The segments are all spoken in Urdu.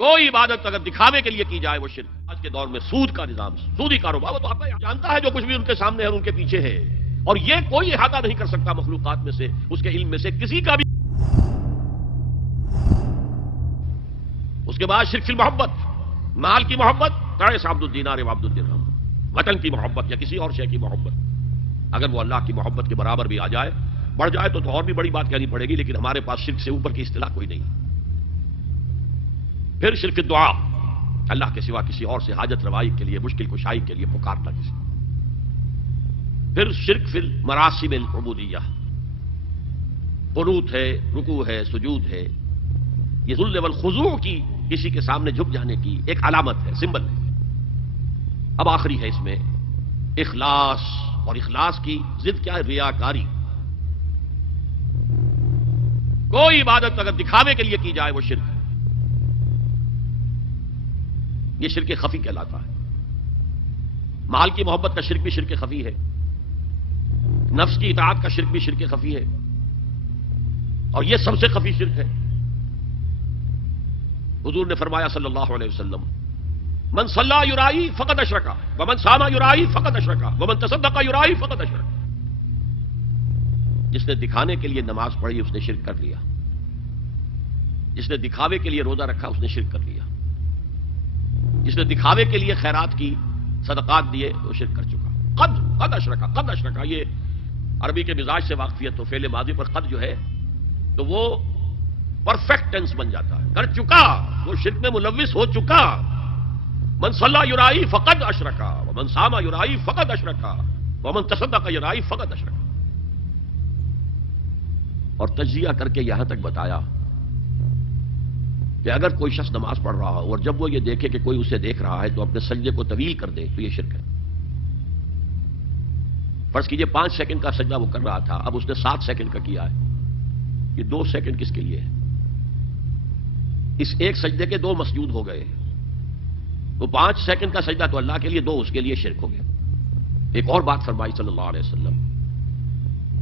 کوئی عبادت اگر دکھاوے کے لیے کی جائے وہ شرک۔ آج کے دور میں سود کا نظام، سودی کاروبار، وہ تو آپ جانتا ہے جو کچھ بھی ان کے سامنے ہے اور ان کے پیچھے ہے، اور یہ کوئی احاطہ نہیں کر سکتا مخلوقات میں سے، اس کے علم میں سے کسی کا بھی۔ اس کے بعد شرک فی المحبت، مال کی محبت، قیس عبد الدینار و عبد الدرہم، وطن کی محبت یا کسی اور شے کی محبت، اگر وہ اللہ کی محبت کے برابر بھی آ جائے، بڑھ جائے تو اور بھی بڑی بات کہنی پڑے گی، لیکن ہمارے پاس شرک سے اوپر کی اصطلاح کوئی نہیں۔ پھر شرک دعا، اللہ کے سوا کسی اور سے حاجت روائی کے لیے، مشکل کشائی کے لیے پکارنا کسی۔ پھر شرک فی المراسم العبودیہ، قنوت ہے، رکوع ہے، سجود ہے، یہ ذل والخضوع کی، کسی کے سامنے جھک جانے کی ایک علامت ہے، سمبل ہے۔ اب آخری ہے اس میں اخلاص، اور اخلاص کی ضد کیا ہے؟ ریاکاری۔ کوئی عبادت اگر دکھاوے کے لیے کی جائے وہ شرک ہے، یہ شرک خفی کہلاتا ہے۔ مال کی محبت کا شرک بھی شرک خفی ہے، نفس کی اطاعت کا شرک بھی شرک خفی ہے، اور یہ سب سے خفی شرک ہے۔ حضور نے فرمایا صلی اللہ علیہ وسلم، من صلی یرائی فقد اشرکا ومن صام یرائی فقد اشرکا ومن تصدق یرائی فقد اشرکا۔ جس نے دکھانے کے لیے نماز پڑھی اس نے شرک کر لیا، جس نے دکھاوے کے لیے روزہ رکھا اس نے شرک کر لیا، جس نے دکھاوے کے لیے خیرات کی، صدقات دیے، وہ شرک کر چکا۔ قد اشرکا، قد اشرکا، یہ عربی کے مزاج سے واقفیت تو فعل ماضی پر قد جو ہے تو وہ پرفیکٹ ٹینس بن جاتا ہے، کر چکا، وہ شرک میں ملوث ہو چکا۔ من صلی یرائی فقد اشرکا ومن صام یرائی فقد اشرکا ومن تصدق یرائی فقد اشرکا۔ اور تجزیہ کر کے یہاں تک بتایا کہ اگر کوئی شخص نماز پڑھ رہا ہو اور جب وہ یہ دیکھے کہ کوئی اسے دیکھ رہا ہے تو اپنے سجدے کو طویل کر دے تو یہ شرک ہے۔ فرض کیجئے 5 سیکنڈ کا سجدہ وہ کر رہا تھا، اب اس نے 7 سیکنڈ کا کیا ہے، یہ 2 سیکنڈ کس کے لیے ہے؟ اس ایک سجدے کے 2 مسجود ہو گئے، وہ 5 سیکنڈ کا سجدہ تو اللہ کے لیے، 2 اس کے لیے شرک ہو گیا۔ ایک اور بات فرمائی صلی اللہ علیہ وسلم،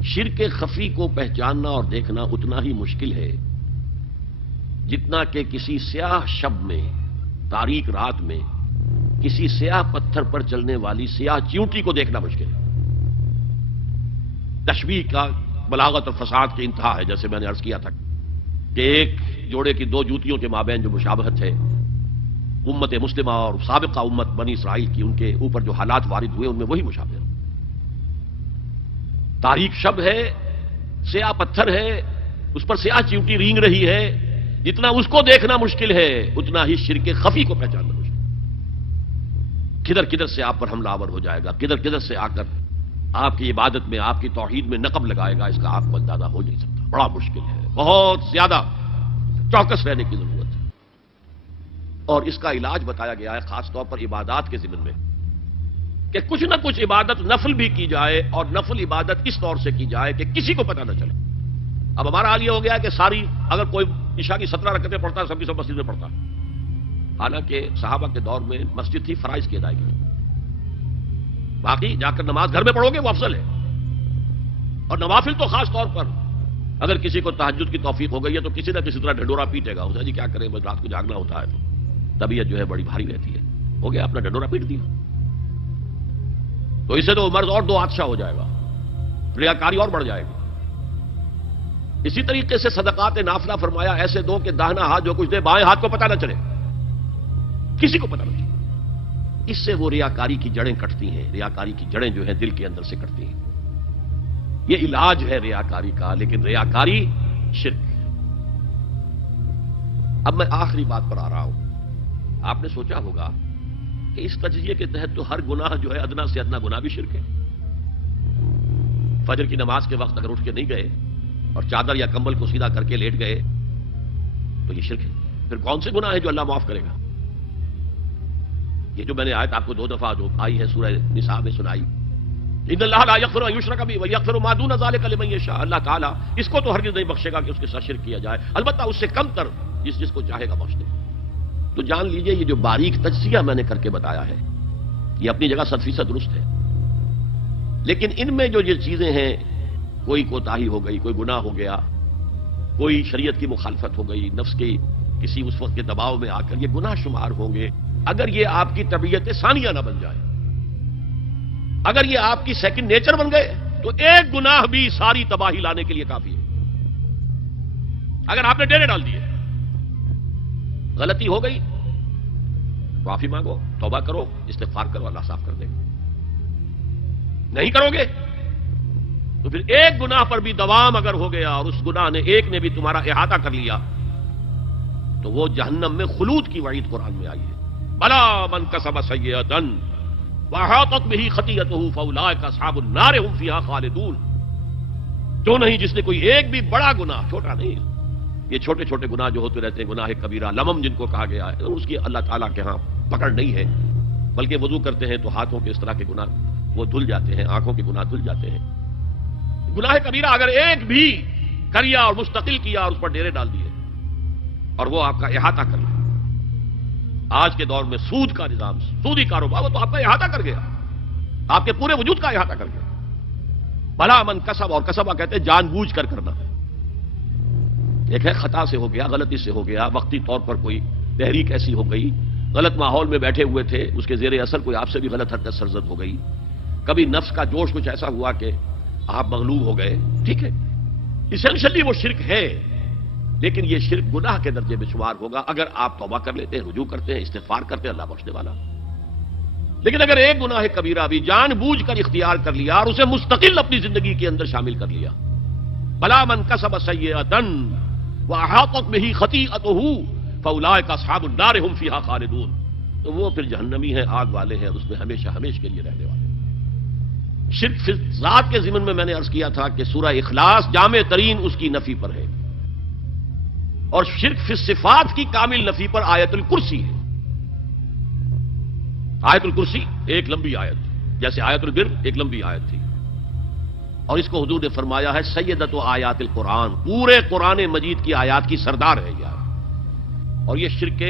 شرک خفی کو پہچاننا اور دیکھنا اتنا ہی مشکل ہے جتنا کہ کسی سیاہ شب میں، تاریک رات میں، کسی سیاہ پتھر پر چلنے والی سیاہ چیونٹی کو دیکھنا مشکل ہے۔ تشبیہ کا بلاغت اور فساد کی انتہا ہے، جیسے میں نے عرض کیا تھا کہ ایک جوڑے کی 2 جوتیوں کے مابین جو مشابہت ہے، امت مسلمہ اور سابقہ امت بنی اسرائیل کی، ان کے اوپر جو حالات وارد ہوئے ان میں وہی مشابہت۔ تاریک شب ہے، سیاہ پتھر ہے، اس پر سیاہ چیونٹی رینگ رہی ہے، جتنا اس کو دیکھنا مشکل ہے اتنا ہی شرک خفی کو پہچاننا مشکل ہے۔ کدھر کدھر سے آپ پر حملہ آور ہو جائے گا، کدھر کدھر سے آ کر آپ کی عبادت میں، آپ کی توحید میں نقب لگائے گا، اس کا آپ کو اندازہ ہو نہیں سکتا۔ بڑا مشکل ہے، بہت زیادہ چوکس رہنے کی ضرورت ہے، اور اس کا علاج بتایا گیا ہے خاص طور پر عبادات کے ضمن میں، کہ کچھ نہ کچھ عبادت نفل بھی کی جائے، اور نفل عبادت اس طور سے کی جائے کہ کسی کو پتہ نہ چلے۔ اب ہمارا حال یہ ہو گیا ہے کہ ساری، اگر کوئی عشاء کی 17 رکعتیں پڑھتا ہے، سب کی سب مسجد میں پڑھتا ہے، حالانکہ صحابہ کے دور میں مسجد تھی فرائض کی ادائیگی، باقی جا کر نماز گھر میں پڑھو گے وہ افضل ہے۔ اور نوافل تو خاص طور پر اگر کسی کو تہجد کی توفیق ہو گئی ہے تو کسی نہ کسی طرح ڈھنڈورا پیٹے گا، اسے جی کیا کریں، بس رات کو جاگنا ہوتا ہے تو طبیعت جو ہے بڑی بھاری رہتی ہے، ہو گیا اپنا ڈھنڈورا پیٹ دیا، تو اسے تو مرض اور 2 حادثہ ہو جائے گا، ریاکاری اور بڑھ جائے گی۔ اسی طریقے سے صدقات نافلہ فرمایا ایسے دو کہ داہنا ہاتھ جو کچھ دے بائیں ہاتھ کو پتہ نہ چلے، کسی کو پتہ نہ چلے۔ اس سے وہ ریاکاری کی جڑیں کٹتی ہیں، ریاکاری کی جڑیں جو ہیں دل کے اندر سے کٹتی ہیں۔ یہ علاج ہے ریاکاری کا، لیکن ریاکاری شرک ہے۔ اب میں آخری بات پر آ رہا ہوں۔ آپ نے سوچا ہوگا کہ اس تجزیے کے تحت تو ہر گناہ جو ہے ادنا سے ادنا گناہ بھی شرک ہے۔ فجر کی نماز کے وقت اگر اٹھ کے نہیں گئے اور چادر یا کمبل کو سیدھا کر کے لیٹ گئے تو یہ شرک ہے۔ پھر کون سے گناہ ہے جو اللہ معاف کرے گا؟ یہ جو میں نے آیت آپ کو 2 دفعہ جو آئی ہے سورہ نساء میں سنائی، ان اللہ لا یغفر ان یشرک بہ ویغفر ما دون ذلک لمن یشاء، اللہ تعالیٰ اس کو تو ہرگز نہیں بخشے گا کہ اس کے ساتھ شرک کیا جائے، البتہ اس سے کم تر جس کو چاہے گا بخش دے۔ تو جان لیجئے یہ جو باریک تجزیہ میں نے کر کے بتایا ہے یہ اپنی جگہ 100% درست ہے، لیکن ان میں جو یہ چیزیں ہیں، کوئی کوتاہی ہو گئی، کوئی گناہ ہو گیا، کوئی شریعت کی مخالفت ہو گئی، نفس کی کسی اس وقت کے دباؤ میں آ کر یہ گناہ شمار ہوں گے اگر یہ آپ کی طبیعت ثانیہ نہ بن جائے. اگر یہ آپ کی سیکنڈ نیچر بن گئے تو ایک گناہ بھی ساری تباہی لانے کے لیے کافی ہے. اگر آپ نے ڈیرے ڈال دیے، غلطی ہو گئی، معافی مانگو، توبہ کرو، استغفار کرو، اللہ صاف کر دے گا. نہیں کرو گے تو پھر ایک گناہ پر بھی دوام اگر ہو گیا اور اس گناہ نے ایک نے بھی تمہارا احاطہ کر لیا تو وہ جہنم میں خلود کی وعید قرآن میں آئی ہے. بلا من کسب سیئۃ واحاطت بہ خطیئتہ فاولئک اصحاب النار هم فیہا خالدون. جو نہیں جس نے کوئی ایک بھی بڑا گناہ، چھوٹا نہیں، یہ چھوٹے چھوٹے گناہ جو ہوتے رہتے ہیں، گناہ کبیرہ لمم جن کو کہا گیا ہے، اس کی اللہ تعالیٰ کے ہاں پکڑ نہیں ہے، بلکہ وضو کرتے ہیں تو ہاتھوں کے اس طرح کے گناہ وہ دھل جاتے ہیں، آنکھوں کے گناہ دھل جاتے ہیں. گناہ کبیرہ اگر ایک بھی کریا اور مستقل کیا اور اس پر ڈیرے ڈال دیے اور وہ آپ کا احاطہ کر لیا. آج کے دور میں سود کا نظام، سودی کاروبار، وہ تو آپ کا احاطہ کر گیا، آپ کے پورے وجود کا احاطہ کر گیا. بھلا من کسب، اور کسبہ کہتے ہیں جان بوجھ کر کرنا. ایک ہے خطا سے ہو گیا، غلطی سے ہو گیا، وقتی طور پر کوئی تحریک ایسی ہو گئی، غلط ماحول میں بیٹھے ہوئے تھے، اس کے زیر اثر کوئی آپ سے بھی غلط حرکت سرزد ہو گئی، کبھی نفس کا جوش کچھ ایسا ہوا کہ آپ مغلوب ہو گئے، ٹھیک ہے، اسینشلی وہ شرک ہے، لیکن یہ شرک گناہ کے درجے میں شمار ہوگا اگر آپ توبہ کر لیتے ہیں، رجوع کرتے ہیں، استغفار کرتے ہیں، اللہ بخشنے والا. لیکن اگر ایک گناہ کبیرہ بھی جان بوجھ کر اختیار کر لیا اور اسے مستقل اپنی زندگی کے اندر شامل کر لیا، بلا من کسب سیئۃ واحاطت بہ خطیئتہ فاولئک اصحاب النار هم فیہا خالدون، تو وہ پھر جہنمی ہیں، آگ والے ہیں، اور اس میں ہمیشہ ہمیشہ کے لیے رہنے والے. شرک فی ذات کے ضمن میں میں نے عرض کیا تھا کہ سورہ اخلاص جامع ترین اس کی نفی پر ہے، اور شرک فی صفات کی کامل نفی پر آیت الکرسی ہے. آیت الکرسی ایک لمبی آیت، جیسے آیت البر ایک لمبی آیت تھی، اور اس کو حضور نے فرمایا ہے سیدۃ آیات القرآن، پورے قرآن مجید کی آیات کی سردار ہے یہ. اور یہ شرک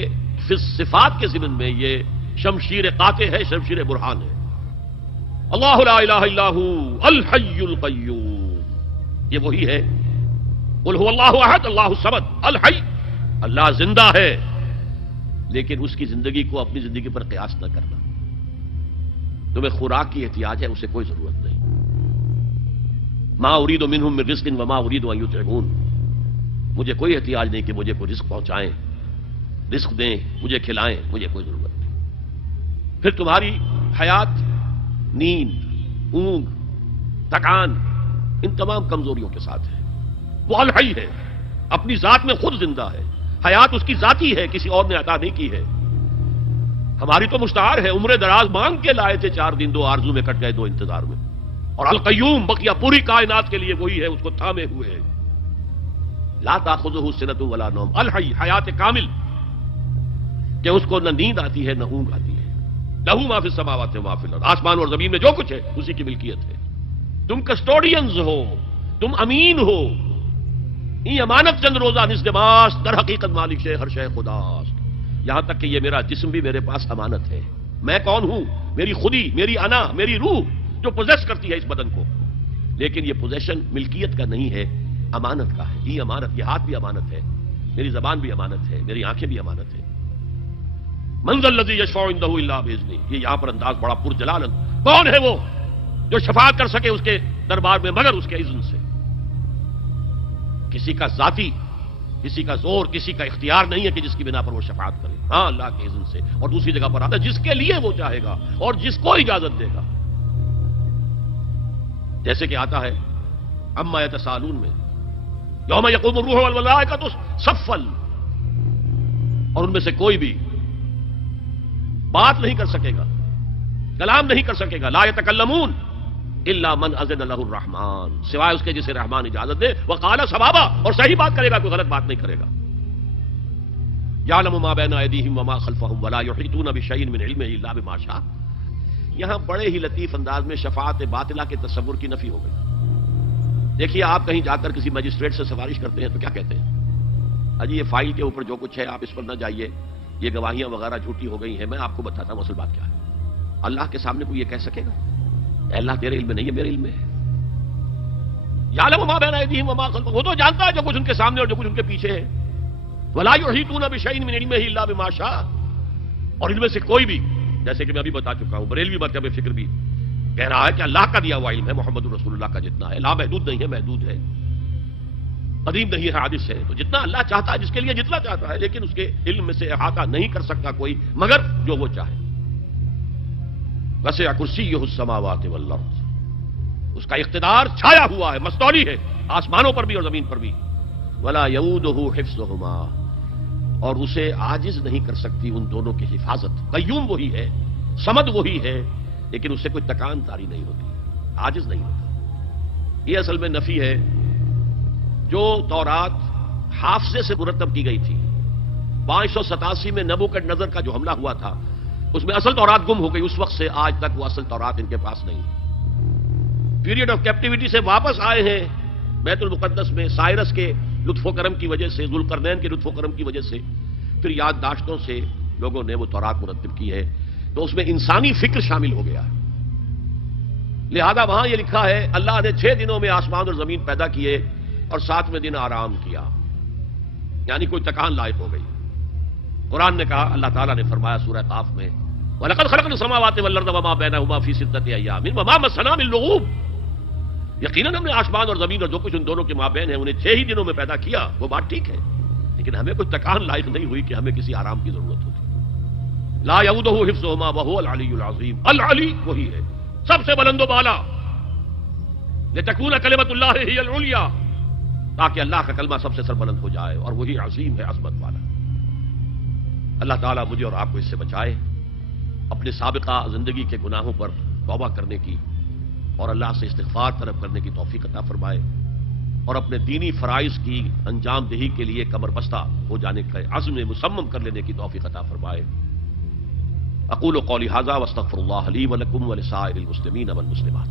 فی صفات کے ضمن میں یہ شمشیر قاطع ہے، شمشیر برہان ہے. اللہ لا الہ الا ہو الحی القیوم، یہ وہی ہے. قل هو اللہ احد اللہ الصمد الحی، اللہ زندہ ہے، لیکن اس کی زندگی کو اپنی زندگی پر قیاس نہ کرنا. تمہیں خوراک کی احتیاج ہے، اسے کوئی ضرورت نہیں. ما اريد منهم من رزق وما اريد ان يطعمون، مجھے کوئی احتیاج نہیں کہ مجھے کوئی رزق پہنچائیں، رزق دیں، مجھے کھلائیں، مجھے کوئی ضرورت نہیں. پھر تمہاری حیات، نیند، اونگ، تھکان، ان تمام کمزوریوں کے ساتھ ہے. وہ الحی ہے، اپنی ذات میں خود زندہ ہے، حیات اس کی ذاتی ہے، کسی اور نے عطا نہیں کی ہے. ہماری تو مستعار ہے، عمر دراز مانگ کے لائے تھے، 4 دن 2 آرزو میں کٹ گئے، 2 انتظار میں. اور القیوم بقیہ پوری کائنات کے لیے وہی ہے، اس کو تھامے ہوئے ہے. لا تاخذہ سنۃ ولا نوم، الحی، حیات کامل، کہ اس کو نہ نیند آتی ہے نہ اونگ آتی ہے. لہو ما فی السماوات و ما فی الارض، آسمان اور زمین میں جو کچھ ہے اسی کی ملکیت ہے. تم کسٹوڈینز ہو، تم امین ہو. یہ امانت چند روزہ نزدماس، در حقیقت مالک شے ہر شے خداست. یہاں تک کہ یہ میرا جسم بھی میرے پاس امانت ہے. میں کون ہوں؟ میری خودی، میری انا، میری روح جو پوزیس کرتی ہے اس بدن کو، لیکن یہ پوزیشن ملکیت کا نہیں ہے، امانت کا ہے. یہ امانت، یہ ہاتھ بھی امانت ہے، میری زبان بھی امانت ہے، میری آنکھیں بھی امانت ہے. من ذا الذی یشفع عندہ الا باذنہ، یہ یہاں پر انداز بڑا پرجلال. کون ہے وہ جو شفاعت کر سکے اس کے دربار میں مگر اس کے اذن سے؟ کسی کا ذاتی، کسی کا زور، کسی کا اختیار نہیں ہے کہ جس کی بنا پر وہ شفاعت کرے. ہاں اللہ کے اذن سے. اور دوسری جگہ پر آتا ہے جس کے لیے وہ چاہے گا اور جس کو اجازت دے گا. جیسے کہ آتا ہے اما یتساءلون میں، یوم یقوم الروح والملائکۃ صفا، اور ان میں سے کوئی بھی بات نہیں کر سکے گا، کلام نہیں کر سکے گا. لا یتکلمون الا من اذن له الرحمن، سوائے اس کے جسے رحمان اجازت دے. وقال صوابا، اور صحیح بات کرے گا، کوئی غلط بات نہیں کرے گا. یعلم ما بین ایدیہم وما خلفہم ولا یحیطون بشیء من علمہ الا بما شاء. یہاں بڑے ہی لطیف انداز میں شفاعت باطلہ کے تصور کی نفی ہو گئی. دیکھیے آپ کہیں جا کر کسی مجسٹریٹ سے سفارش کرتے ہیں تو کیا کہتے ہیں؟ اجی یہ فائل کے اوپر جو کچھ ہے آپ اس پر نہ جائیے، یہ گواہیاں وغیرہ جھوٹی ہو گئی ہیں. میں آپ کو بتاتا ہوں اصل بات کیا ہے. اللہ کے سامنے کوئی یہ کہہ سکے گا اللہ تیرے علم میں نہیں ہے، میرے علم میں ہے. یعلم ما بین ایدیہم وما خلفہم، وہ تو جانتا ہے جو کچھ ان کے سامنے اور جو کچھ ان کے پیچھے ہے. وَلَا يُحِيطُونَ بِشَيْءٍ مِّنْ عِلْمِهِ إِلَّا بِمَا شَاءَ، اور ان میں سے کوئی بھی، جیسے کہ میں ابھی بتا چکا ہوں، بریلوی مذہب فکر بھی کہہ رہا ہے کہ اللہ کا دیا ہوا علم ہے محمد رسول اللہ کا جتنا ہے، لا محدود نہیں ہے، محدود ہے، قدیم نہیں ہے، حادث ہے، تو جتنا اللہ چاہتا ہے جس کے لیے جتنا چاہتا ہے، لیکن اس کے علم میں سے احاطہ نہیں کر سکتا کوئی مگر جو وہ چاہے۔ وسع کرسیہ السماوات والارض، اس کا اقتدار چھایا ہوا ہے، مستولی ہے، آسمانوں پر بھی اور زمین پر بھی۔ ولا یؤودہ حفظہما، اور اسے عاجز نہیں کر سکتی ان دونوں کی حفاظت۔ قیوم وہی ہے، صمد وہی ہے، لیکن اس سے کوئی تکان تاری نہیں ہوتی، عاجز نہیں ہوتا۔ یہ اصل میں نفی ہے۔ جو تورات حافظے سے مرتب کی گئی تھی، 587 میں نبوکڈنضر کا جو حملہ ہوا تھا، اس میں اصل تورات گم ہو گئی، اس وقت سے آج تک وہ اصل تورات ان کے پاس نہیں۔ پیریڈ آف کیپٹیوٹی سے واپس آئے ہیں بیت المقدس میں، سائرس کے لطف و کرم کی وجہ سے، ذوالقرنین کے لطف و کرم کی وجہ سے، پھر یادداشتوں سے لوگوں نے وہ تورات مرتب کی ہے، تو اس میں انسانی فکر شامل ہو گیا ہے۔ لہذا وہاں یہ لکھا ہے اللہ نے 6 دنوں میں آسمان اور زمین پیدا کیے اور 7ویں دن آرام کیا، یعنی کوئی تکان لائق ہو گئی۔ قرآن نے کہا، اللہ تعالیٰ نے فرمایا سورہ قاف میں، وَلَقَدْ خَلَقْنَا السَّمَاوَاتِ وَالْأَرْضَ وَمَا بَيْنَهُمَا فِي 6 أَيَّامٍ وَمَا مَسَّنَا مِن لُغُوبٍ، یقیناً ہم نے آسمان اور زمین اور جو کچھ ان دونوں کے مابین ہے انہیں 6 ہی دنوں میں پیدا کیا، وہ بات ٹھیک ہے، لیکن ہمیں کوئی تکان لائق نہیں ہوئی کہ ہمیں کسی آرام کی ضرورت ہوتی۔ لا یؤودہ حفظہما وہو العلی العظیم، العلی وہی ہے سب سے بلند و بالا، لتکون کلمۃ اللہ ہی العلیٰ، تاکہ اللہ کا کلمہ سب سے سربلند ہو جائے، اور وہی عظیم ہے، عظمت والا۔ اللہ تعالیٰ مجھے اور آپ کو اس سے بچائے، اپنے سابقہ زندگی کے گناہوں پر توبہ کرنے کی اور اللہ سے استغفار طلب کرنے کی توفیق عطا فرمائے، اور اپنے دینی فرائض کی انجام دہی کے لیے کمر بستہ ہو جانے کا عزم مصمم کر لینے کی توفیق عطا فرمائے۔ اقول قولی ھذا واستغفر اللہ لی ولکم ولسائر المسلمین والمسلمات۔